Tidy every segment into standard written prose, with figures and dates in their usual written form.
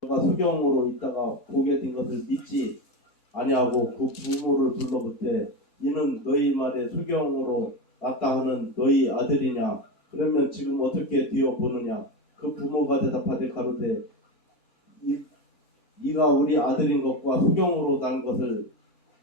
그가 소경으로 있다가 보게 된 것을 믿지 아니하고 그 부모를 불러보되 이는 너희 말에 소경으로 낳다 하는 너희 아들이냐? 그러면 지금 어떻게 되어 보느냐? 그 부모가 대답하되 가로되 이가 우리 아들인 것과 소경으로 난 것을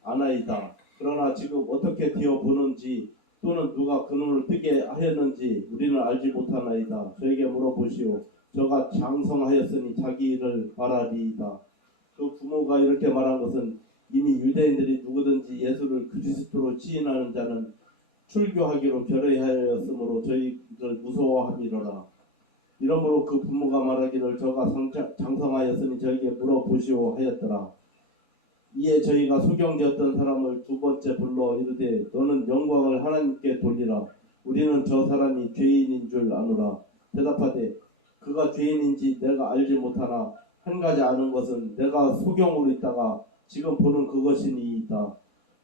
아나이다. 그러나 지금 어떻게 되어 보는지 또는 누가 그 눈을 뜨게 하였는지 우리는 알지 못하나이다. 저에게 물어보시오. 저가 장성하였으니 자기 일을 바라리이다. 그 부모가 이렇게 말한 것은 이미 유대인들이 누구든지 예수를 그리스도로 시인하는 자는 출교하기로 결의하였으므로 저희를 무서워함이로라. 이러므로 그 부모가 말하기를 저가 장성하였으니 저에게 물어보시오 하였더라. 이에 저희가 소경되었던 사람을 두 번째 불러 이르되 너는 영광을 하나님께 돌리라. 우리는 저 사람이 죄인인 줄 아노라. 대답하되 그가 죄인인지 내가 알지 못하나 한 가지 아는 것은 내가 소경으로 있다가 지금 보는 그것이니이다.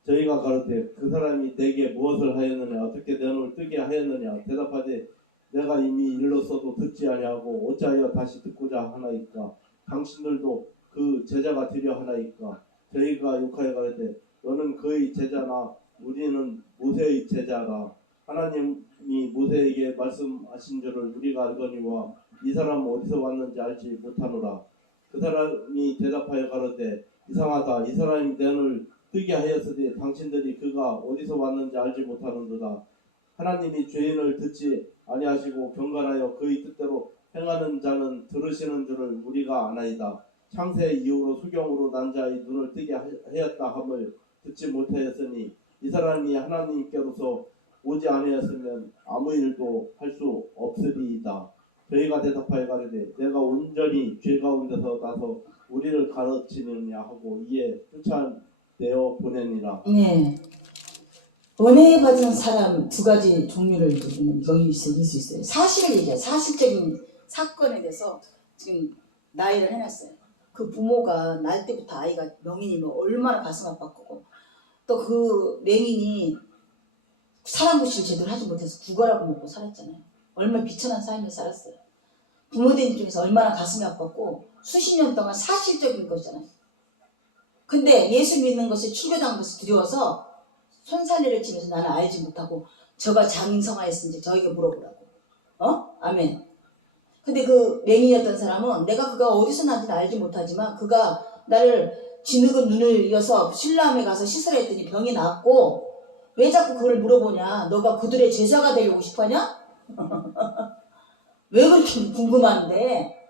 저희가 가로되 그 사람이 내게 무엇을 하였느냐 어떻게 내 눈을 뜨게 하였느냐. 대답하되 내가 이미 일렀어도 듣지 아니하고 어찌하여 다시 듣고자 하나이까. 당신들도 그 제자가 되려 하나이까. 저희가 욕하여 가로되 너는 그의 제자나 우리는 모세의 제자라. 하나님이 모세에게 말씀하신 줄을 우리가 알거니와 이 사람은 어디서 왔는지 알지 못하노라. 그 사람이 대답하여 가로되 이상하다. 이 사람이 내 눈을 뜨게 하였으니 당신들이 그가 어디서 왔는지 알지 못하는도다. 하나님이 죄인을 듣지 아니하시고 경건하여 그의 뜻대로 행하는 자는 들으시는 줄을 우리가 아나이다. 창세 이후로 소경으로 난 자의 눈을 뜨게 하였다 함을 듣지 못하였으니 이 사람이 하나님께로서 오지 아니하였으면 아무 일도 할 수 없으리이다. 저희가 대답하여 가로되 내가 온전히 죄 가운데서 나서 우리를 가르치느냐 하고 이에 쫓아내어 보내니라. 네. 은혜 받은 사람 두 가지 종류를 여기 있을 수 있어요. 사실을 얘기해요. 사실적인 사건에 대해서 지금 나열을 해놨어요. 그 부모가 날 때부터 아이가 명인이면 얼마나 가슴 아팠고 또 그 맹인이 사람 구실을 제대로 하지 못해서 구걸하고 먹고 살았잖아요. 얼마나 비천한 삶을 살았어요. 부모들 입장에서 얼마나 가슴이 아팠고 수십 년 동안 사실적인 거잖아요. 근데 예수 믿는 것이 출교당 것이 두려워서 손사래를 치면서 나는 알지 못하고 저가 장성하였는지 저에게 물어보라고. 아멘. 근데 그 맹인이었던 사람은 내가 그가 어디서 난지는 알지 못하지만 그가 나를 진흙은 눈을 이어서 실로암에 가서 씻으라 했더니 병이 나았고 왜 자꾸 그걸 물어보냐. 너가 그들의 제자가 되려고 싶어하냐? 왜 그렇게 궁금한데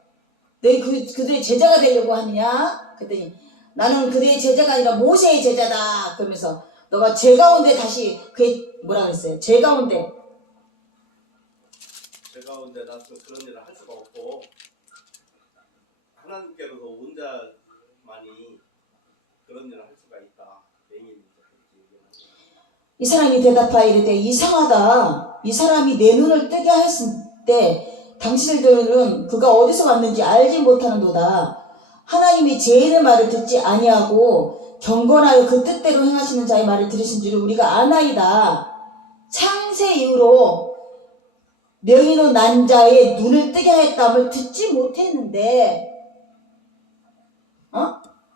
너희 그들의 제자가 되려고 하느냐? 그랬더니 나는 그들의 제자가 아니라 모세의 제자다. 그러면서 너가 제 가운데 다시 그게 뭐라 그랬어요? 제 가운데 나서 그런 일을 할 수가 없고 하나님께로도 혼자만이 그런 일을 할 수가 있다. 이 사람이 대답하여 이르되 이상하다. 이 사람이 내 눈을 뜨게 하였을 때 당신들은 그가 어디서 왔는지 알지 못하는도다. 하나님이 죄인의 말을 듣지 아니하고 경건하여 그 뜻대로 행하시는 자의 말을 들으신 줄을 우리가 아나이다. 창세 이후로 명의로 난 자의 눈을 뜨게 하였다함을 듣지 못했는데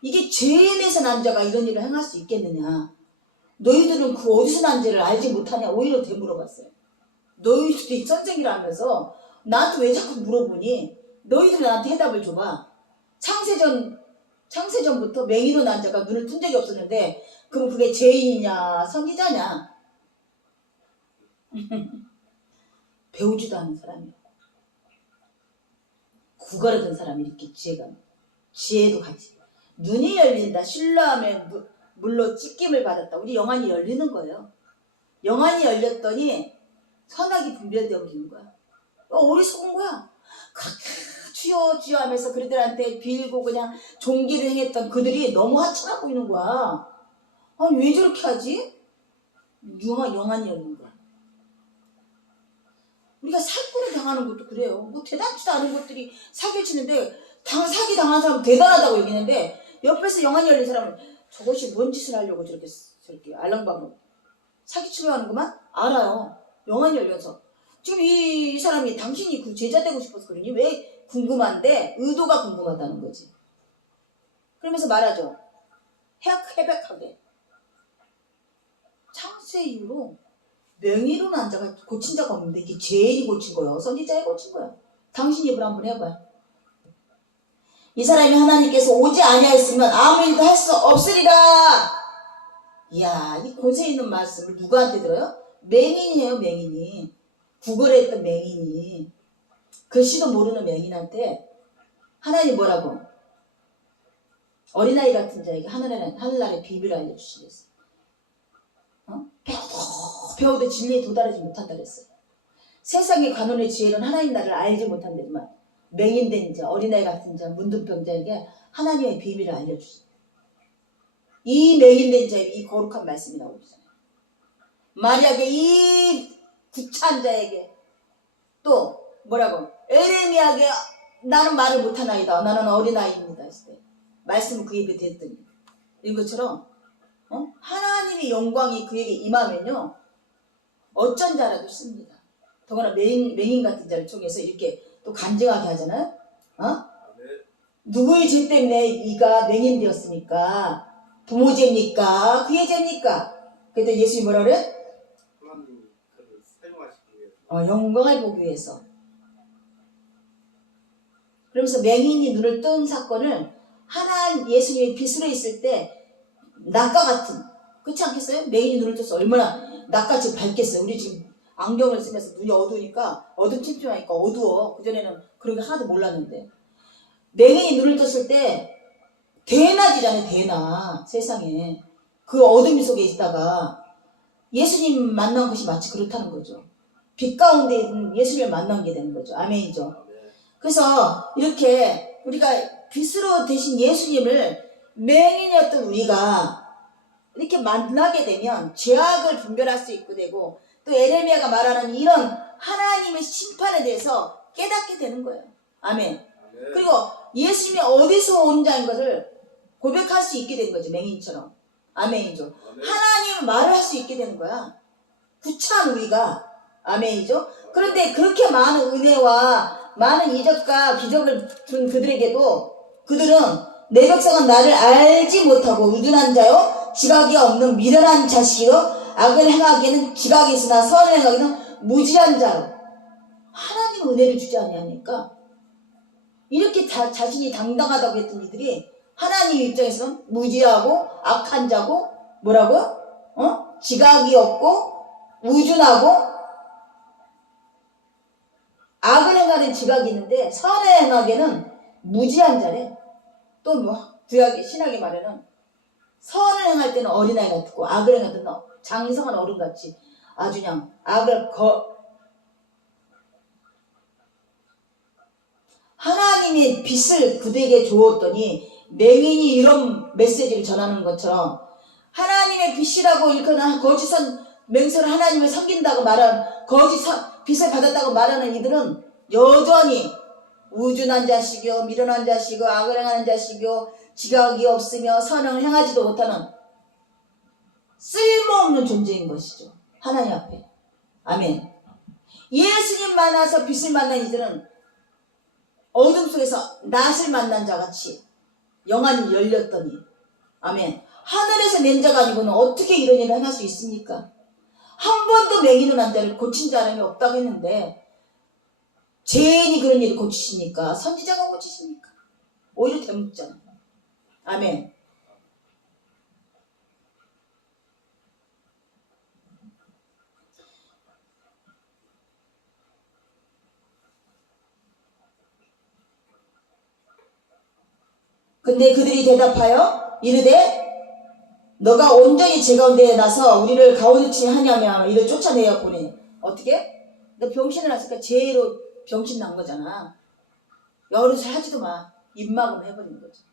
이게 죄인에서 난 자가 이런 일을 행할 수 있겠느냐. 너희들은 그 어디서 난지를 알지 못하냐. 오히려 되물어봤어요. 너희들이 선생이라면서 나한테 왜 자꾸 물어보니. 너희들 나한테 해답을 줘봐. 창세전부터 맹인으로 난 자가 눈을 뜬 적이 없었는데 그럼 그게 죄인이냐 선지자냐. 배우지도 않은 사람이고 구걸하던 사람이 이렇게 지혜도 같이 눈이 열린다. 실로암에 물로 찢김을 받았다. 우리 영안이 열리는 거예요. 영안이 열렸더니 선악이 분별되어 버리는 거야. 어리석은 거야. 주여 주여 하면서 그들한테 빌고 그냥 종기를 행했던 그들이 너무 하찮아 보이는 거야. 아니 왜 저렇게 하지? 영안이 열린 거야. 우리가 사기를 당하는 것도 그래요. 뭐 대단치도 않은 것들이 사기를 치는데 사기 당한 사람은 대단하다고 여기는데 옆에서 영안이 열린 사람은 저것이 뭔 짓을 하려고 저렇게 알랑방으로 사기치려 하는구만? 알아요. 영안이 열려서. 지금 이 사람이 당신이 그 제자 되고 싶어서 그러니 왜 궁금한데 의도가 궁금하다는 거지. 그러면서 말하죠. 해백하게. 창세 이후로 명의로는 한 자가 고친 자가 없는데 이게 죄인이 고친 거예요. 선지자가 고친 거야. 당신 입으로 한번 해봐요. 이 사람이 하나님께서 오지 아니하였으면 아무 일도 할 수 없으리라. 이야, 이 곳에 있는 말씀을 누구한테 들어요? 맹인이에요, 맹인이. 구걸에 했던 맹인이. 글씨도 모르는 맹인한테 하나님 뭐라고? 어린아이 같은 자에게 하늘나라의 비밀을 알려주시겠어요. 배워도 진리에 도달하지 못한다 그랬어요. 세상의 관원의 지혜는 하나님 나라를 알지 못한다지만 맹인된 자, 어린아이 같은 자, 문둥병자에게 하나님의 비밀을 알려주세요. 이 맹인된 자에게 이 거룩한 말씀이 나오고 있잖아요. 마리아에게 이 구차한 자에게 또 뭐라고? 에레미야에게 나는 말을 못하나이다. 나는 어린아이입니다. 했을 때 말씀은 그 입에 댔더니 이런 것처럼 하나님의 영광이 그에게 임하면요 어쩐 자라도 씁니다. 더구나 맹인 같은 자를 통해서 이렇게 또 간증하게 하잖아요. 누구의 죄 때문에 네가 맹인 되었습니까? 부모 죄입니까? 그의 죄입니까? 그랬더니 예수님이 뭐라 그래? 하나님이 그를 사용하시기 위해서. 영광을 보기 위해서. 그러면서 맹인이 눈을 뜬 사건을 하나님 예수님이 빗으로 있을 때 낮과 같은, 그렇지 않겠어요? 맹인이 눈을 떠서 얼마나 낮같이 밝겠어요. 우리 지금 안경을 쓰면서 눈이 어두우니까 어둠침침하니까 어두워. 그전에는 그런 게 하나도 몰랐는데 맹인이 눈을 떴을 때 대낮이잖아요. 대낮. 세상에 그 어둠 속에 있다가 예수님 만난 것이 마치 그렇다는 거죠. 빛 가운데 있는 예수님을 만난 게 되는 거죠. 아멘이죠. 그래서 이렇게 우리가 빛으로 되신 예수님을 맹인이었던 우리가 이렇게 만나게 되면 죄악을 분별할 수 있고 되고 또 에레미야가 말하는 이런 하나님의 심판에 대해서 깨닫게 되는 거예요. 아멘. 그리고 예수님이 어디서 온 자인 것을 고백할 수 있게 되는 거죠. 맹인처럼. 아멘이죠. 하나님 말을 할 수 있게 되는 거야. 구차한 우리가. 아멘이죠. 그런데 그렇게 많은 은혜와 많은 이적과 기적을 준 그들에게도 그들은 내 백성은 나를 알지 못하고 우둔한 자요 지각이 없는 미련한 자식이요 악을 행하기에는 지각이 있으나 선을 행하기는 무지한 자로 하나님 은혜를 주지 아니하니까 이렇게 자신이 당당하다고 했던 이들이 하나님 입장에서는 무지하고 악한 자고 뭐라고요? 지각이 없고 우준하고 악을 행하는 지각이 있는데 선을 행하기에는 무지한 자래. 또 뭐 신학의 말에는 선을 행할 때는 어린아이 같고 악을 행할 때는 장성한 어른같이 아주 그냥 악을 하나님이 빛을 그들에게 주었더니 맹인이 이런 메시지를 전하는 것처럼 하나님의 빛이라고 일컫는 거짓선 맹세를 하나님을 섬긴다고 말하는 빛을 받았다고 말하는 이들은 여전히 우준한 자식이요 미련한 자식이요 악을 행하는 자식이요 지각이 없으며 선을 행하지도 못하는 쓸모없는 존재인 것이죠. 하나님 앞에. 아멘. 예수님 만나서 빛을 만난 이들은 어둠 속에서 낫을 만난 자같이 영안이 열렸더니 아멘. 하늘에서 낸 자가 아니고는 어떻게 이런 일을 행할 수 있습니까? 한 번도 맹인은 한 자를 고친 사람이 없다고 했는데 죄인이 그런 일을 고치시니까 선지자가 고치십니까? 오히려 대묻잖아. 아멘. 근데 그들이 대답하여 이르되 너가 온전히 제 가운데에 나서 우리를 가오르치 하냐며 이를 쫓아내어 보내. 어떻게? 너 병신을 났으니까 죄로 병신 난 거잖아. 여릇을 하지도 마. 입막음 해버리는 거지.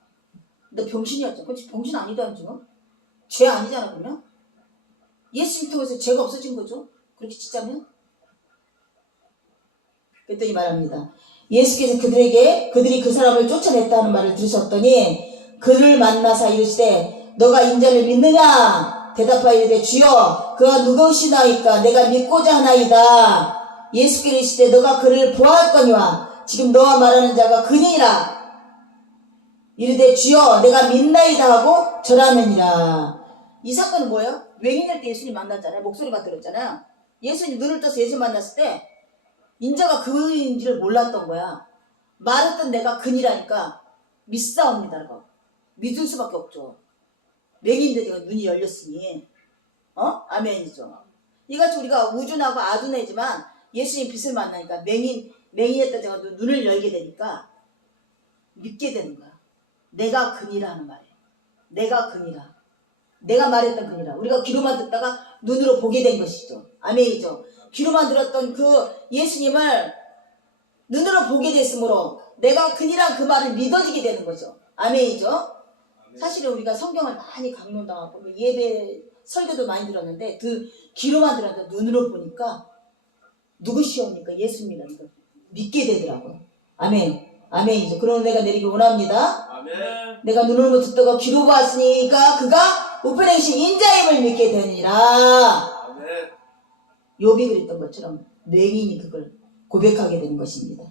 너 병신이었죠. 그렇지 병신 아니다는 지금? 죄 아니잖아 그러면? 예수님 통해서 죄가 없어진 거죠. 그렇게 짓자면? 그랬더니 말합니다. 예수께서 그들이 그 사람을 쫓아냈다는 말을 들으셨더니 그를 만나사 이르시되 너가 인자를 믿느냐? 대답하여 이르되 주여 그가 누구시나이까 내가 믿고자 하나이다. 예수께서 이르시되 너가 그를 보았거니와 지금 너와 말하는 자가 그니라. 이르되 주여 내가 믿나이다 하고 절하느니라. 이 사건은 뭐예요? 맹인일 때 예수님 만났잖아요. 목소리만 들었잖아요. 예수님 눈을 떠서 예수 만났을 때 인자가 그인지를 몰랐던 거야. 말했던 내가 그니라니까 믿사옵니다라고. 믿을 수밖에 없죠. 맹인인데 내가 눈이 열렸으니. 아멘이죠. 이같이 우리가 우준하고 아둔해지만 예수님 빛을 만나니까 맹인했던 제가 눈을 열게 되니까 믿게 되는 거야. 내가 그니라 하는 말이에요. 내가 그니라. 내가 말했던 그니라. 우리가 귀로만 듣다가 눈으로 보게 된 것이죠. 아멘이죠. 귀로만 들었던 그 예수님을 눈으로 보게 됐으므로 내가 그니라 그 말을 믿어지게 되는 거죠. 아멘이죠. 사실은 우리가 성경을 많이 강론당하고 예배 설교도 많이 들었는데 그 귀로만 들었는데 눈으로 보니까 누구시옵니까? 예수님이라니까 믿게 되더라고요. 아멘. 아멘이죠. 그런 내가 내리기 원합니다. 아멘. 내가 눈으로 듣다가 귀로 보았으니까 그가 우편행신 인자임을 믿게 되니라. 아멘. 욥이 그랬던 것처럼 맹인이 그걸 고백하게 되는 것입니다.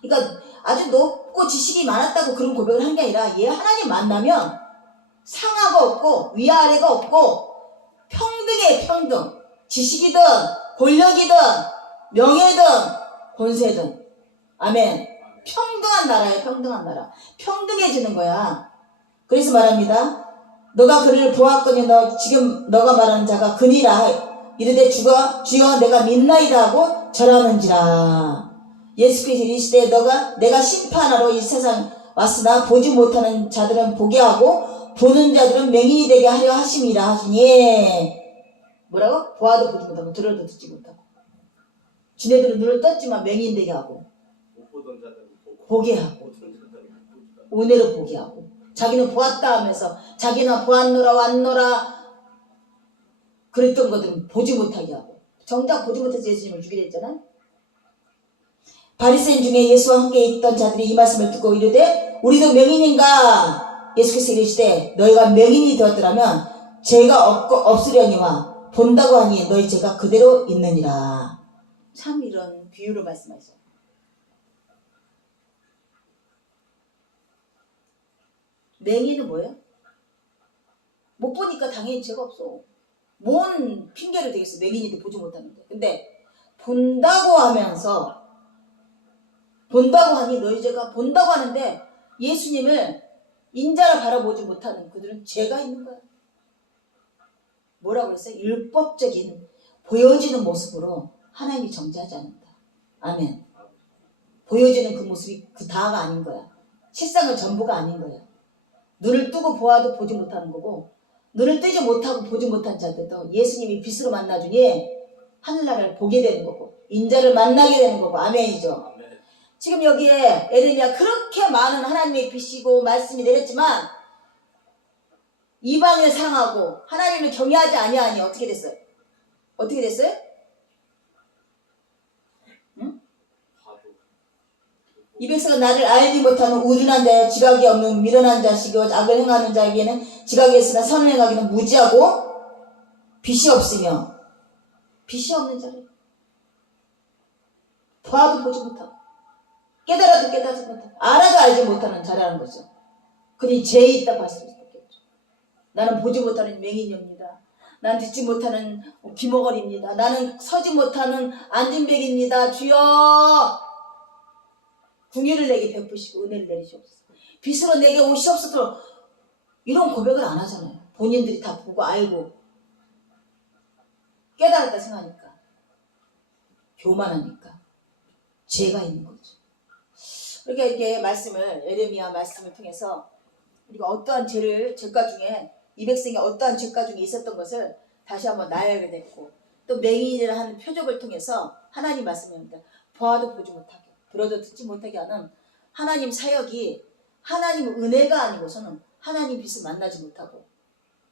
그러니까 아주 높고 지식이 많았다고 그런 고백을 한 게 아니라 얘 하나님 만나면 상하가 없고 위아래가 없고 평등해. 평등. 지식이든 권력이든 명예든 권세든. 아멘. 평등한 나라예요. 평등한 나라. 평등해지는 거야. 그래서 말합니다. 너가 그를 보았거니 지금 너가 말하는 자가 그니라. 이르되 주여 내가 믿나이다 하고 절하는지라. 예수께서 이르시되 내가 심판하러 이 세상 왔으나 보지 못하는 자들은 보게 하고 보는 자들은 맹인이 되게 하려 하심이라 하시니. 뭐라고? 보아도 보지 못하고 들어도 듣지 못하고. 지네들은 눈을 떴지만 맹인 되게 하고 못 보던 자들은 보게 하고 은혜로 보게 하고 자기는 보았다 하면서 자기는 보았노라 왔노라 그랬던 것들은 보지 못하게 하고 정작 보지 못해서 예수님을 죽이려 했잖아요. 바리새인 중에 예수와 함께 있던 자들이 이 말씀을 듣고 이르되 우리도 맹인인가? 예수께서 이르시되 너희가 맹인이 되었더라면 죄가 없으려니와 본다고 하니 너희 죄가 그대로 있느니라. 참 이런 비유로 말씀하셔요. 맹인은 뭐예요? 못 보니까 당연히 죄가 없어. 뭔 핑계를 대겠어. 맹인인데 보지 못하는데. 근데 본다고 하면서 본다고 하니 너희 죄가 본다고 하는데 예수님을 인자를 바라보지 못하는 그들은 죄가 있는 거야. 뭐라고 그랬어요? 율법적인 보여지는 모습으로 하나님이 정죄하지 않는다. 아멘. 보여지는 그 모습이 그 다가 아닌 거야. 실상의 전부가 아닌 거야. 눈을 뜨고 보아도 보지 못하는 거고 눈을 뜨지 못하고 보지 못한 자들도 예수님이 빛으로 만나주니 하늘나라를 보게 되는 거고 인자를 만나게 되는 거고. 아멘이죠. 아멘. 지금 여기에 에레미야 그렇게 많은 하나님의 빛이고 말씀이 내렸지만 이방을 사랑하고 하나님을 경외하지 아니하니 어떻게 됐어요? 어떻게 됐어요? 응? 이 백성은 나를 알지 못하는 우둔한 자여 지각이 없는 미련한 자식이요 악을 행하는 자에게는 지각이 있으나 선을 행하기는 무지하고 빛이 없으며 빛이 없는 자를 봐도 보지 못하고 깨달아도 깨닫지 못하고 알아도 알지 못하는 자라는 거죠. 그러니 죄에 있다 봤을 수밖에 없죠. 나는 보지 못하는 맹인입니다. 나는 듣지 못하는 귀머거리입니다. 나는 서지 못하는 안진백입니다. 주여 궁유를 내게 베푸시고 은혜를 내리시옵소서. 빛으로 내게 오시옵소서. 이런 고백을 안 하잖아요. 본인들이 다 보고 알고 깨달았다 생각하니까 교만하니까 죄가 있는 거죠. 그러니까 이렇게 말씀을 에레미야 말씀을 통해서 우리가 어떠한 죄가 중에 이 백성이 어떠한 죄가 중에 있었던 것을 다시 한번 나열하게 됐고 또 맹인이라는 표적을 통해서 하나님 말씀입니다. 보아도 보지 못하게 들어도 듣지 못하게 하는 하나님 사역이 하나님 은혜가 아니고서는 하나님 빛을 만나지 못하고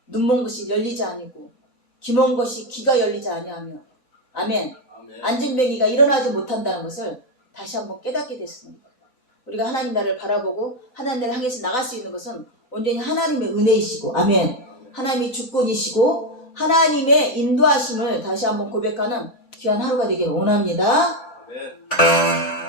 눈먼 것이 열리지 아니고 귀먼 것이 귀가 열리지 아니하며 아멘. 안진뱅이가 일어나지 못한다는 것을 다시 한번 깨닫게 됐습니다. 우리가 하나님 나라를 바라보고 하나님 나라를 향해서 나갈 수 있는 것은 온전히 하나님의 은혜이시고 아멘. 하나님의 주권이시고 하나님의 인도하심을 다시 한번 고백하는 귀한 하루가 되기를 원합니다. 아멘.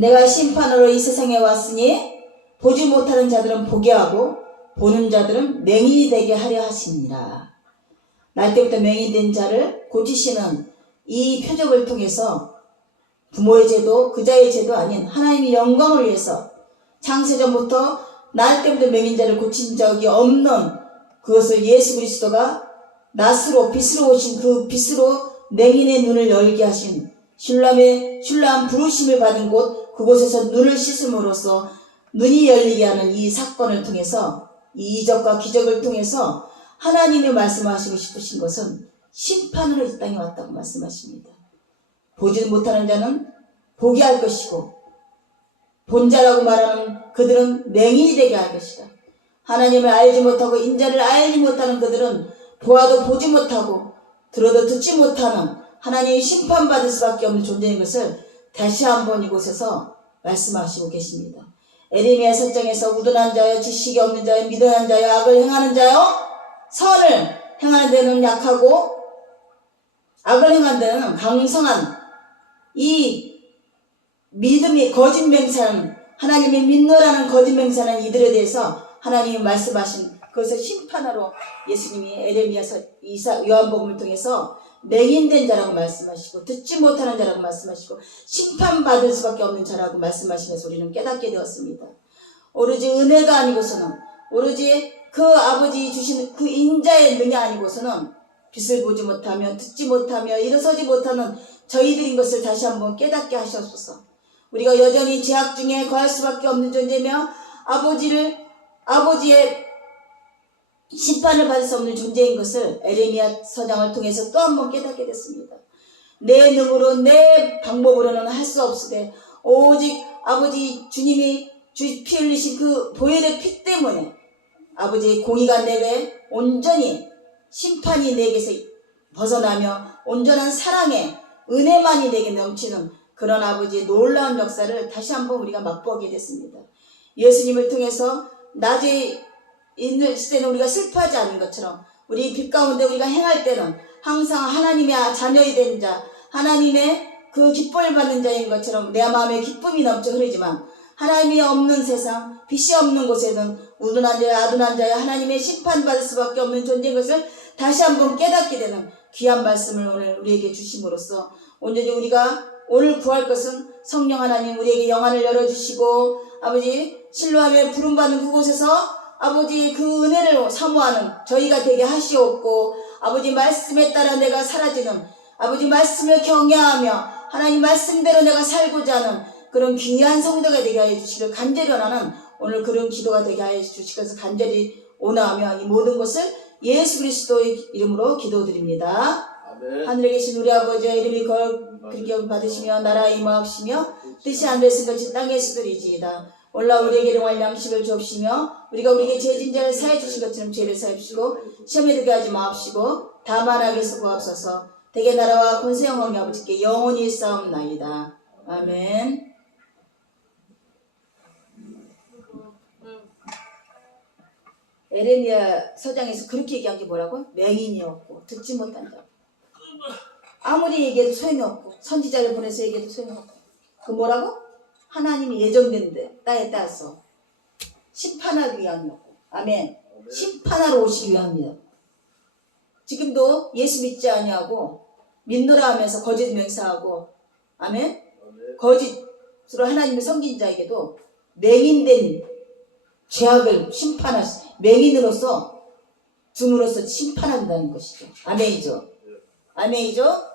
내가 심판으로 이 세상에 왔으니 보지 못하는 자들은 보게 하고 보는 자들은 맹인이 되게 하려 하십니다. 날 때부터 맹인된 자를 고치시는 이 표적을 통해서 부모의 죄도 그자의 죄도 아닌 하나님의 영광을 위해서 창세전부터 날 때부터 맹인자를 고친 적이 없는 그것을 예수 그리스도가 낫으로 빛으로 오신 그 빛으로 맹인의 눈을 열게 하신 슐람 부르심을 받은 곳 그곳에서 눈을 씻음으로써 눈이 열리게 하는 이 사건을 통해서 이 이적과 기적을 통해서 하나님이 말씀하시고 싶으신 것은 심판으로 이 땅에 왔다고 말씀하십니다. 보지 못하는 자는 보게 할 것이고 본 자라고 말하는 그들은 맹인이 되게 할 것이다. 하나님을 알지 못하고 인자를 알지 못하는 그들은 보아도 보지 못하고 들어도 듣지 못하는 하나님이 심판받을 수밖에 없는 존재인 것을 다시 한번 이곳에서 말씀하시고 계십니다. 에레미야 설정에서 우둔한 자여 지식이 없는 자여 미련한 자여 악을 행하는 자여 선을 행하는 데는 약하고 악을 행하는 데는 강성한 이 믿음이 거짓 맹세하는 하나님이 믿노라는 거짓 맹세하는 이들에 대해서 하나님이 말씀하신 그것을 심판하러 예수님이 에레미야서 요한복음을 통해서 맹인된 자라고 말씀하시고 듣지 못하는 자라고 말씀하시고 심판받을 수밖에 없는 자라고 말씀하시면서 우리는 깨닫게 되었습니다. 오로지 은혜가 아니고서는 오로지 그 아버지 주시는 그 인자의 능이 아니고서는 빛을 보지 못하며 듣지 못하며 일어서지 못하는 저희들인 것을 다시 한번 깨닫게 하시옵소서. 우리가 여전히 죄악 중에 거할 수밖에 없는 존재며 아버지의 심판을 받을 수 없는 존재인 것을 에레미야 서장을 통해서 또 한 번 깨닫게 됐습니다. 내 능으로 내 방법으로는 할 수 없으되 오직 아버지 주님이 피 흘리신 그 보혈의 피 때문에 아버지의 공의가 내게 온전히 심판이 내게서 벗어나며 온전한 사랑의 은혜만이 내게 넘치는 그런 아버지의 놀라운 역사를 다시 한번 우리가 맛보게 됐습니다. 예수님을 통해서 낮에 있는 시대는 우리가 슬퍼하지 않는 것처럼 우리 빛 가운데 우리가 행할 때는 항상 하나님의 자녀이 된 자, 하나님의 그 기쁨을 받는 자인 것처럼 내 마음에 기쁨이 넘쳐 흐르지만 하나님이 없는 세상, 빛이 없는 곳에는 우둔한 자야 아둔한 자야 하나님의 심판받을 수밖에 없는 존재인 것을 다시 한번 깨닫게 되는 귀한 말씀을 오늘 우리에게 주심으로써 온전히 우리가 오늘 구할 것은 성령 하나님 우리에게 영안을 열어주시고 아버지 신뢰하며 부름받는 그곳에서 아버지 그 은혜를 사모하는 저희가 되게 하시옵고 아버지 말씀에 따라 내가 사라지는 아버지 말씀을 경외하며 하나님 말씀대로 내가 살고자 하는 그런 귀한 성도가 되게 하여 주시기를 간절히 원하는 오늘 그런 기도가 되게 하여 주시면서 간절히 원하며 이 모든 것을 예수 그리스도의 이름으로 기도드립니다. 아멘. 하늘에 계신 우리 아버지의 이름이 그렇게 받으시며 나라 임하옵시며 뜻이 하늘에서 같이 땅에서도 이지이다. 올라 우리에게 영원한 양식을 주옵시며 우리가 우리에게 죄진 자를 사해 주신 것처럼 죄를 사해 주시고 시험에 들게 하지 마옵시고 다만 악에서 구하옵소서. 대개 나라와 권세 영광이 아버지께 영원히 싸움나이다. 아멘. 에레미야 서장에서 그렇게 얘기한 게 뭐라고? 맹인이었고 듣지 못한 자. 아무리 얘기해도 소용이 없고 선지자를 보내서 얘기해도 소용이 없고 그 뭐라고? 하나님이 예정된데 땅에 따라서 심판하기 위함이었고 아멘. 심판하러 오시기 위함이야. 지금도 예수 믿지 아니하고 믿노라 하면서 거짓 맹세하고 아멘. 거짓으로 하나님의 섬긴 자에게도 맹인된 죄악을 심판하시 맹인으로서 줌으로써 심판한다는 것이죠. 아멘이죠. 아멘이죠.